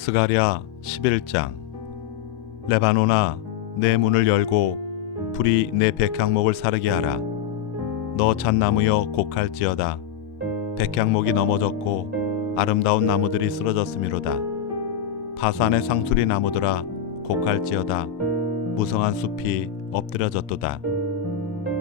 스가랴 11장 레바노나 내 문을 열고 불이 내 백향목을 사르게 하라 너 잣나무여 곡할지어다 백향목이 넘어졌고 아름다운 나무들이 쓰러졌음이로다 바산의 상수리 나무들아 곡할지어다 무성한 숲이 엎드려졌도다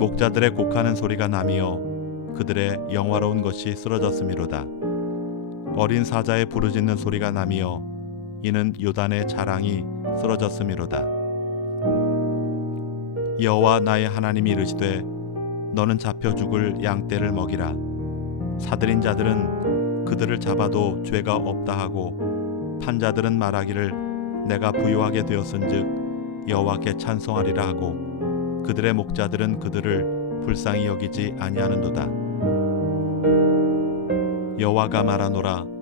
목자들의 곡하는 소리가 나며 그들의 영화로운 것이 쓰러졌음이로다 어린 사자의 부르짖는 소리가 나며 이는 요단의 자랑이 쓰러졌음이로다. 여호와 나의 하나님이 이르시되 너는 잡혀 죽을 양떼를 먹이라. 사들인 자들은 그들을 잡아도 죄가 없다 하고 판자들은 말하기를 내가 부유하게 되었은즉 여호와께 찬송하리라 하고 그들의 목자들은 그들을 불쌍히 여기지 아니하는도다. 여호와가 말하노라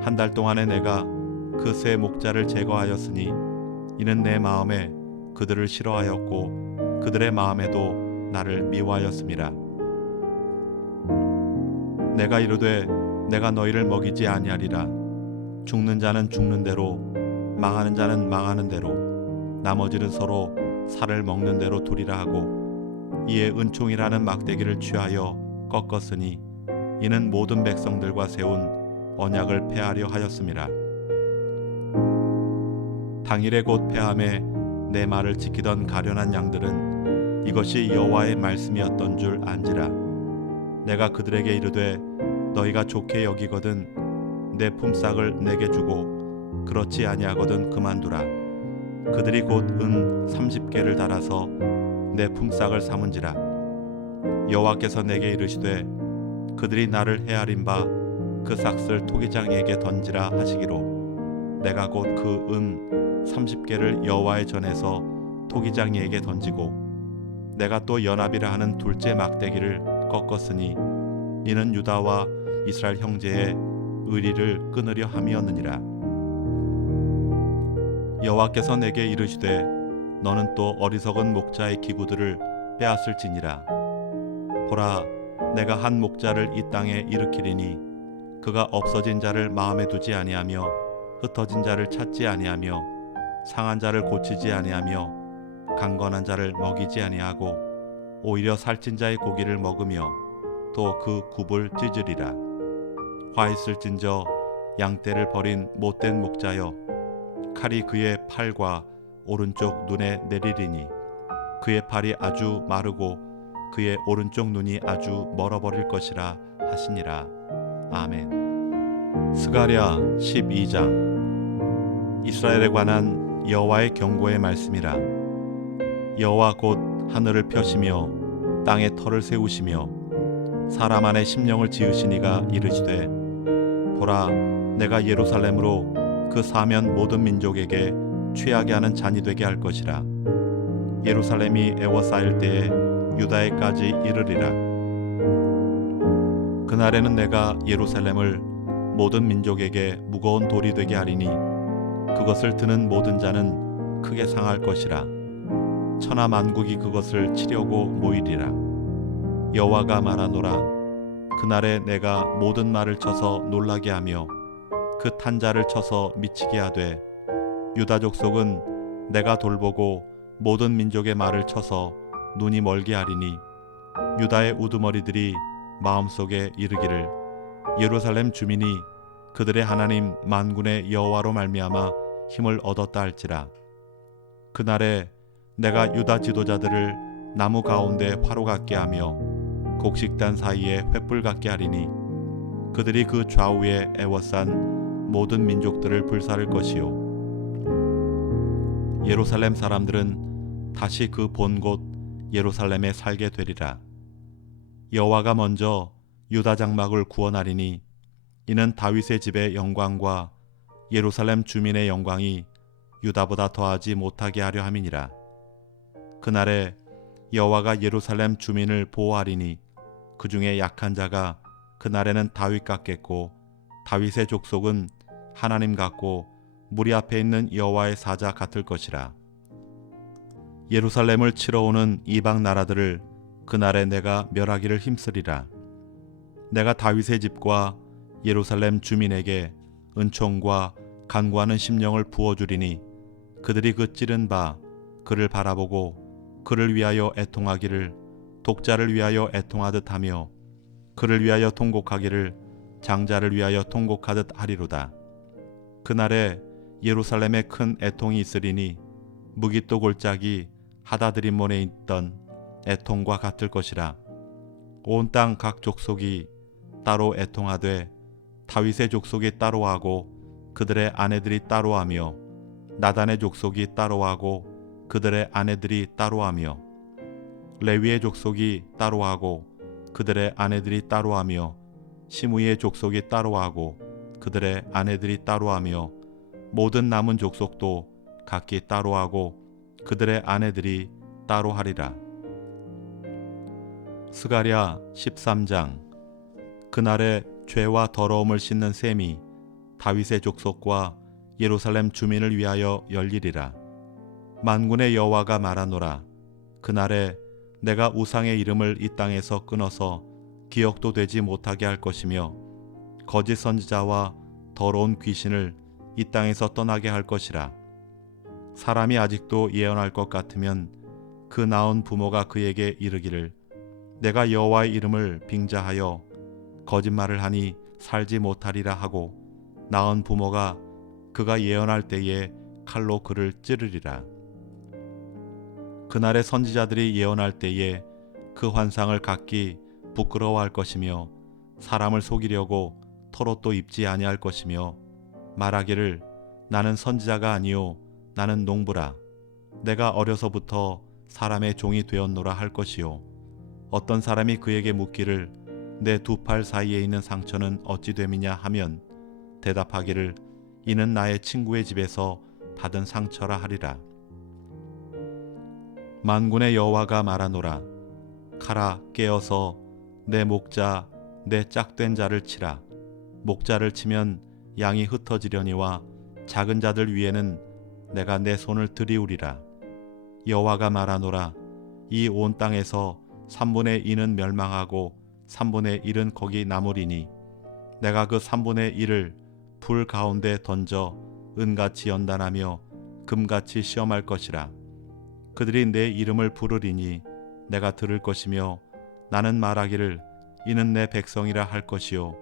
한달 동안에 내가 그 새 목자를 제거하였으니 이는 내 마음에 그들을 싫어하였고 그들의 마음에도 나를 미워하였음이라. 내가 이르되 내가 너희를 먹이지 아니하리라. 죽는 자는 죽는 대로 망하는 자는 망하는 대로 나머지는 서로 살을 먹는 대로 두리라 하고 이에 은총이라는 막대기를 취하여 꺾었으니 이는 모든 백성들과 세운 언약을 패하려 하였습니다. 당일에 곧 패함에 내 말을 지키던 가련한 양들은 이것이 여호와의 말씀이었던 줄 안지라 내가 그들에게 이르되 너희가 좋게 여기거든 내 품삯을 내게 주고 그렇지 아니하거든 그만두라 그들이 곧은 30개를 달아서 내 품삯을 삼은지라 여호와께서 내게 이르시되 그들이 나를 헤아린 바그 삭슬 토기장에게 던지라 하시기로 내가 곧 그 은 30개를 여호와의 전에서 토기장에게 던지고 내가 또 연합이라 하는 둘째 막대기를 꺾었으니 이는 유다와 이스라엘 형제의 의리를 끊으려 함이었느니라 여호와께서 내게 이르시되 너는 또 어리석은 목자의 기구들을 빼앗을지니라 보라 내가 한 목자를 이 땅에 일으키리니 그가 없어진 자를 마음에 두지 아니하며 흩어진 자를 찾지 아니하며 상한 자를 고치지 아니하며 강건한 자를 먹이지 아니하고 오히려 살찐 자의 고기를 먹으며 또 그 굽을 찢으리라 화 있을진저 양떼를 버린 못된 목자여 칼이 그의 팔과 오른쪽 눈에 내리리니 그의 팔이 아주 마르고 그의 오른쪽 눈이 아주 멀어버릴 것이라 하시니라. 아멘. 스가랴 12장 이스라엘에 관한 여호와의 경고의 말씀이라. 여호와 곧 하늘을 펴시며 땅에 터를 세우시며 사람 안에 심령을 지으시니가 이르시되 보라 내가 예루살렘으로 그 사면 모든 민족에게 취하게 하는 잔이 되게 할 것이라 예루살렘이 애워싸일 때에 유다에까지 이르리라 그날에는 내가 예루살렘을 모든 민족에게 무거운 돌이 되게 하리니 그것을 드는 모든 자는 크게 상할 것이라 천하 만국이 그것을 치려고 모이리라 여호와가 말하노라 그날에 내가 모든 말을 쳐서 놀라게 하며 그 탄자를 쳐서 미치게 하되 유다족 속은 내가 돌보고 모든 민족의 말을 쳐서 눈이 멀게 하리니 유다의 우두머리들이 마음속에 이르기를 예루살렘 주민이 그들의 하나님 만군의 여호와로 말미암아 힘을 얻었다 할지라 그날에 내가 유다 지도자들을 나무 가운데 화로 같게 하며 곡식단 사이에 횃불 같게 하리니 그들이 그 좌우에 애워싼 모든 민족들을 불사를 것이요 예루살렘 사람들은 다시 그 본 곳 예루살렘에 살게 되리라. 여호와가 먼저 유다 장막을 구원하리니 이는 다윗의 집의 영광과 예루살렘 주민의 영광이 유다보다 더하지 못하게 하려 함이니라. 그날에 여호와가 예루살렘 주민을 보호하리니 그 중에 약한 자가 그날에는 다윗 같겠고 다윗의 족속은 하나님 같고 무리 앞에 있는 여호와의 사자 같을 것이라. 예루살렘을 치러 오는 이방 나라들을 그날에 내가 멸하기를 힘쓰리라. 내가 다윗의 집과 예루살렘 주민에게 은총과 간구하는 심령을 부어주리니 그들이 그 찌른 바 그를 바라보고 그를 위하여 애통하기를 독자를 위하여 애통하듯 하며 그를 위하여 통곡하기를 장자를 위하여 통곡하듯 하리로다. 그날에 예루살렘에 큰 애통이 있으리니 무기또 골짜기 하다드림몬에 있던 애통과 같을 것이라 온 땅 각 족속이 따로 애통하되 다윗의 족속이 따로 하고 그들의 아내들이 따로 하며 나단의 족속이 따로 하고 그들의 아내들이 따로 하며 레위의 족속이 따로 하고 그들의 아내들이 따로 하며 시므이의 족속이 따로 하고 그들의 아내들이 따로 하며 모든 남은 족속도 각기 따로 하고 그들의 아내들이 따로 하리라. 스가랴 13장 그날에 죄와 더러움을 씻는 셈이 다윗의 족속과 예루살렘 주민을 위하여 열리리라 만군의 여호와가 말하노라 그날에 내가 우상의 이름을 이 땅에서 끊어서 기억도 되지 못하게 할 것이며 거짓 선지자와 더러운 귀신을 이 땅에서 떠나게 할 것이라 사람이 아직도 예언할 것 같으면 그 나온 부모가 그에게 이르기를 내가 여호와의 이름을 빙자하여 거짓말을 하니 살지 못하리라 하고 낳은 부모가 그가 예언할 때에 칼로 그를 찌르리라. 그날의 선지자들이 예언할 때에 그 환상을 갖기 부끄러워할 것이며 사람을 속이려고 털옷도 입지 아니할 것이며 말하기를 나는 선지자가 아니요 나는 농부라 내가 어려서부터 사람의 종이 되었노라 할 것이요 어떤 사람이 그에게 묻기를 내 두 팔 사이에 있는 상처는 어찌 됨이냐 하면 대답하기를 이는 나의 친구의 집에서 받은 상처라 하리라. 만군의 여호와가 말하노라 가라 깨어서 내 목자 내 짝된 자를 치라 목자를 치면 양이 흩어지려니와 작은 자들 위에는 내가 내 손을 들이우리라 여호와가 말하노라 이 온 땅에서 3분의 2는 멸망하고 3분의 1은 거기 나으리니 내가 그 3분의 1을 불 가운데 던져 은같이 연단하며 금같이 시험할 것이라 그들이 내 이름을 부르리니 내가 들을 것이며 나는 말하기를 이는 내 백성이라 할 것이요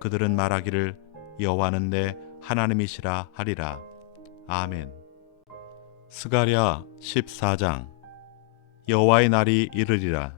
그들은 말하기를 여호와는 내 하나님이시라 하리라 아멘 스가랴 14장 여호와의 날이 이르리라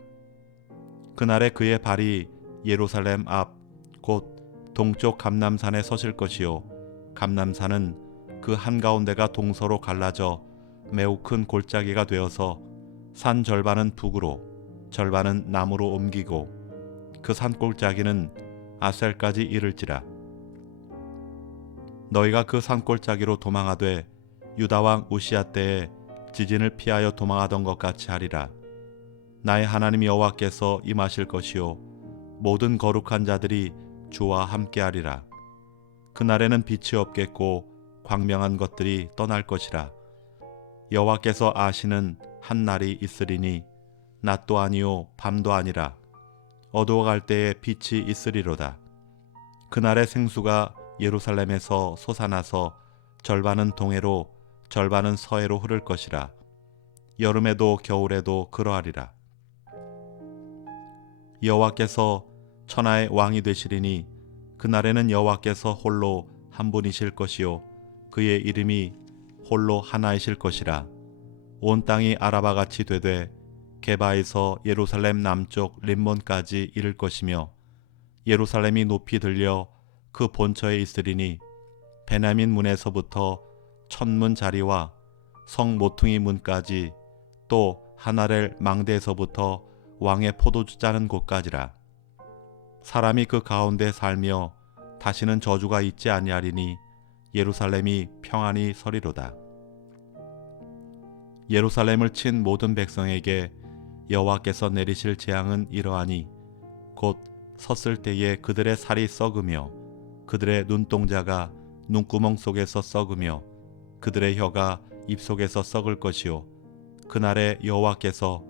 그날에 그의 발이 예루살렘 앞 곧 동쪽 감남산에 서실 것이요 감남산은 그 한가운데가 동서로 갈라져 매우 큰 골짜기가 되어서 산 절반은 북으로 절반은 남으로 옮기고 그 산 골짜기는 아셀까지 이를지라 너희가 그 산 골짜기로 도망하되 유다 왕 우시아 때에 지진을 피하여 도망하던 것 같이 하리라 나의 하나님 여호와께서 임하실 것이요 모든 거룩한 자들이 주와 함께하리라. 그날에는 빛이 없겠고 광명한 것들이 떠날 것이라. 여호와께서 아시는 한 날이 있으리니 낮도 아니요 밤도 아니라 어두워갈 때에 빛이 있으리로다. 그날의 생수가 예루살렘에서 솟아나서 절반은 동해로 절반은 서해로 흐를 것이라. 여름에도 겨울에도 그러하리라. 여호와께서 천하의 왕이 되시리니 그날에는 여호와께서 홀로 한 분이실 것이요 그의 이름이 홀로 하나이실 것이라 온 땅이 아라바 같이 되되 개바에서 예루살렘 남쪽 림몬까지 이를 것이며 예루살렘이 높이 들려 그 본처에 있으리니 베나민 문에서부터 천문 자리와 성 모퉁이 문까지 또 하나렐 망대에서부터 왕의 포도주 짜는 곳까지라. 사람이 그 가운데 살며 다시는 저주가 있지 아니하리니 예루살렘이 평안히 서리로다. 예루살렘을 친 모든 백성에게 여호와께서 내리실 재앙은 이러하니 곧 섰을 때에 그들의 살이 썩으며 그들의 눈동자가 눈구멍 속에서 썩으며 그들의 혀가 입 속에서 썩을 것이요 그날에 여호와께서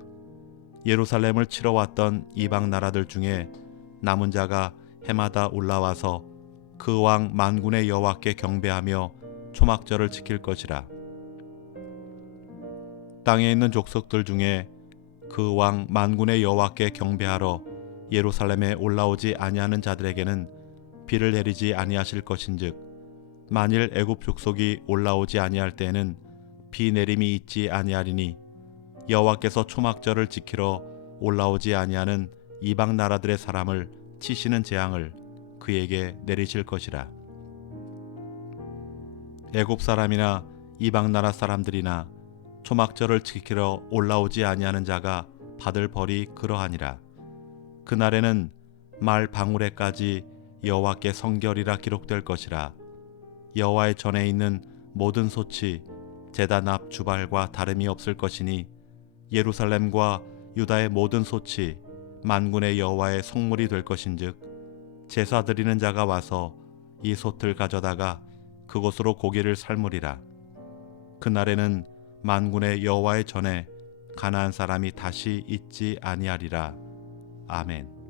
예루살렘을 치러 왔던 이방 나라들 중에 남은 자가 해마다 올라와서 그 왕 만군의 여호와께 경배하며 초막절을 지킬 것이라. 땅에 있는 족속들 중에 그 왕 만군의 여호와께 경배하러 예루살렘에 올라오지 아니하는 자들에게는 비를 내리지 아니하실 것인즉 만일 애굽 족속이 올라오지 아니할 때에는 비 내림이 있지 아니하리니 여호와께서 초막절을 지키러 올라오지 아니하는 이방 나라들의 사람을 치시는 재앙을 그에게 내리실 것이라. 애굽 사람이나 이방 나라 사람들이나 초막절을 지키러 올라오지 아니하는 자가 받을 벌이 그러하니라. 그날에는 말 방울에까지 여호와께 성결이라 기록될 것이라. 여호와의 전에 있는 모든 소치 제단 앞 주발과 다름이 없을 것이니 예루살렘과 유다의 모든 소치 만군의 여호와의 속물이 될 것인즉 제사 드리는 자가 와서 이 솥을 가져다가 그곳으로 고기를 삶으리라 그날에는 만군의 여호와의 전에 가나안 사람이 다시 있지 아니하리라 아멘